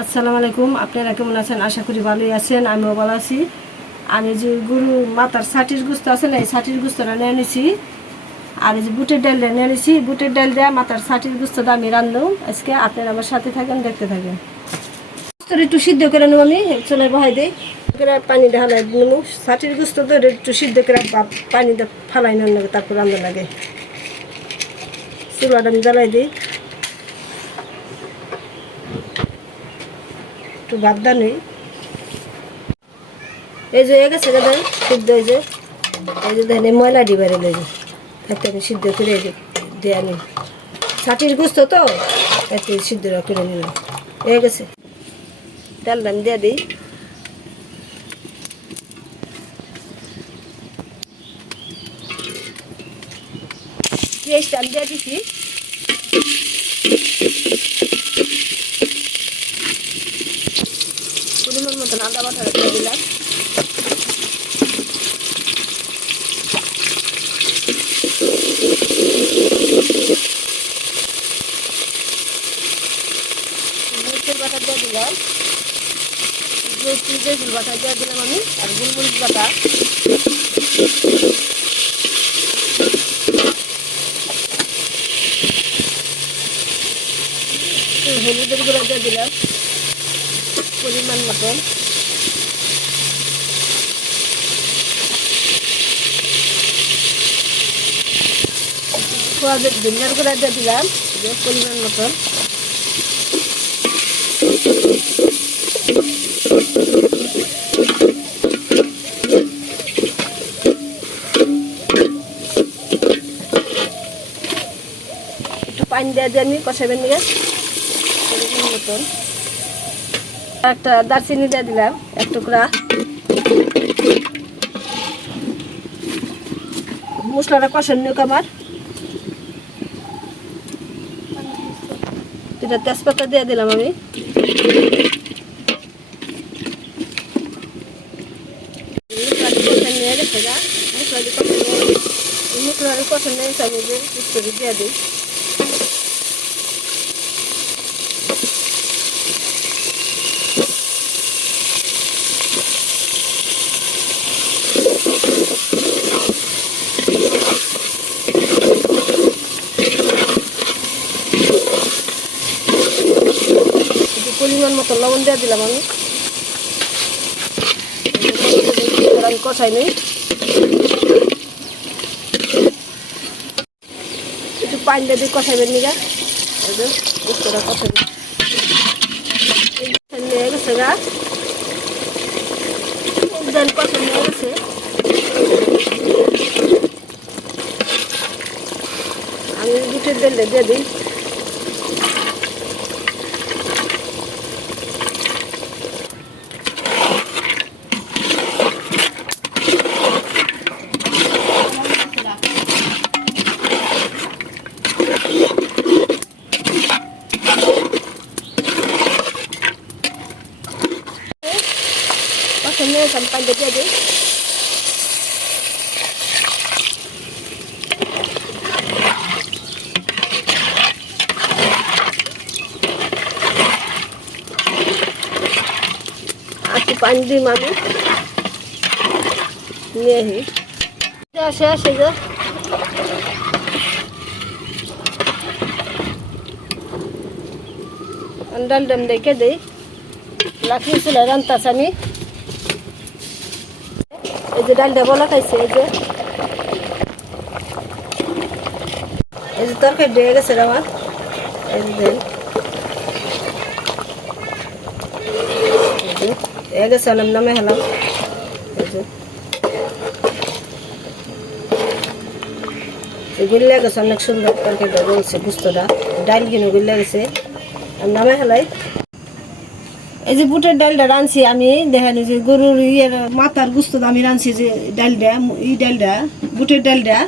আসসালামু আলাইকুম, আপনারা কেমন আছেন? আশা করি ভালোই আছেন, আমিও ভালো আছি। আমি যে গরু মাথার ষাটির গুস্ত আছে না, এই ষাটির গুস্তটা নিয়ে নিছি। আর এই যে বুটের ডালটা নিয়ে নিছি, বুটের ডাল দেওয়া মাথার ষাটির গুস্তটা আমি রান্ধলাম আজকে আপনারা আমার সাথে থাকেন, দেখতে থাকেন। একটু সিদ্ধ করে নেব আমি চলে বহাই দিই। পানি ঢালাই নেব। ষাটির গুস্ত তো একটু সিদ্ধ করে পানিতে ফালাই নেন তারপর রান্না লাগে। চুলাটা আমি জ্বালাই দিই। একটু বাদ্দা নেই এই যে গেছে গেছে সিদ্ধ এই যে। এই যে ময়লা ডিবারে লেগে থাকতে আমি সিদ্ধ করে দিয়ে আনি। ষাটির গুস্ত তো এতে সিদ্ধ করে নিলাম। হয়ে গেছে। তেলটা আমি দিয়ে দিই। পেঁয়াজটা আমি দিয়ে দিছি পরিমাণ বাটা দিয়ে দিলাম। বাটা দিয়ে দিলাম জৈতুল বাটা। দিয়ে দিলাম হলুদের গুঁড়া দিয়ে দিলাম, পরিমাণ মতন। সোয়াদের ধনিয়ার গুঁড়া দিয়ে দিলাম, যে পরিমাণ মতন। একটু পানি দিয়ে দিয়ে আমি কষাবেন মতন। একটা দারচিনি দিয়ে দিলাম, এক টুকরা। মশলাটা কষান আমার দুটা তেজপাতা দিয়ে দিলাম আমি মশলাটি কষান নিয়ে গেছে না মশলাটি কষান নিয়ে মশলাটি কষান নিয়ে গেছে আমি যে পুষ্করি দিয়ে দিই পরিমাণ মতো লবণ দিয়ে দিলাম আমি। কষাই নিই। একটু পানি দিয়ে দিই কষাইবেন নিগা আমি দুটোর তেলটা দিয়ে দিই। Pakai sampai jadi ada. Aku pandi mami. Ni. Dah saya saja. ডাল ডাম দেখে দেই লাঠি ছিল রান্তাছ আমি এই যে ডালটা বলা খাইছে, এই যে। এই যে তরকারি দিয়ে গেছে আমার এই যে এ গেছে আলাম নামে হেলাম। এই যে। গুল্লা গেছে অনেক সুন্দর তরকারিটা বলছে বুঝতোটা ডাল কিনে গুল্লা গেছে। নামে হেলাই। এই যে বুটের ডালটা রাঁধছি আমি দেখেন যে গরুর ইয়ের মাথার গুস্ত আমি রাঁধছি যে ডালটা ই ডালটা, বুটের ডালটা।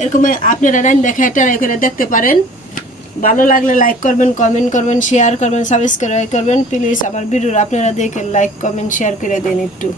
এরকম আপনারা রান দেখা ট্রাই করে দেখতে পারেন। ভালো লাগলে লাইক করবেন কমেন্ট করবেন শেয়ার করবেন সাবস্ক্রাইব করবেন। প্লিজ আমার ভিডিও আপনারা দেখেন লাইক কমেন্ট শেয়ার করে দেন একটু।